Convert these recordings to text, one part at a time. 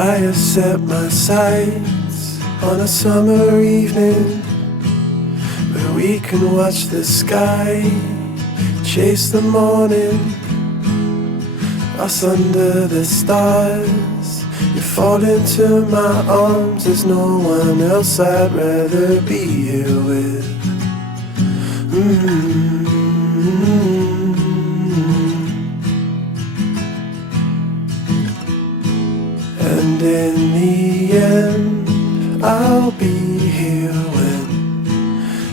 I have set my sights on a summer evening where we can watch the sky chase the morning. Us under the stars, you fall into my arms. There's no one else I'd rather be here with. And in the end, I'll be here when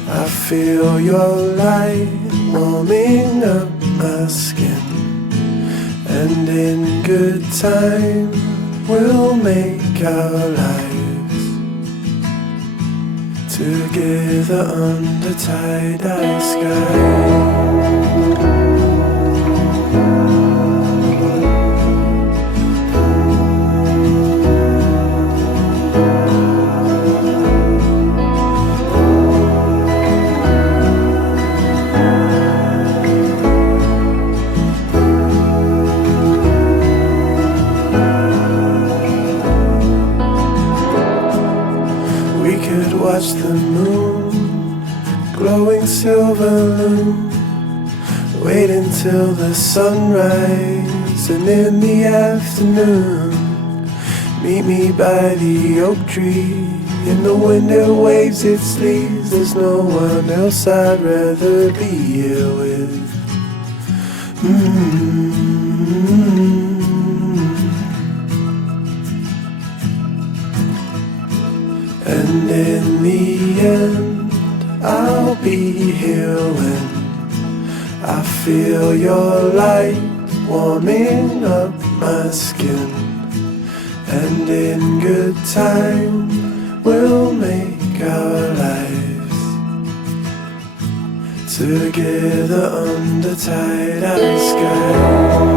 I feel your light warming up my skin. And in good time, we'll make our lives together under tie-dye sky. Watch the moon, glowing silver loom. Wait until the sunrise, and in the afternoon meet me by the oak tree. In the wind it waves its leaves. There's no one else I'd rather be here with. And in the end, I'll be here when I feel your light warming up my skin. And in good time, we'll make our lives together under tie-dye sky.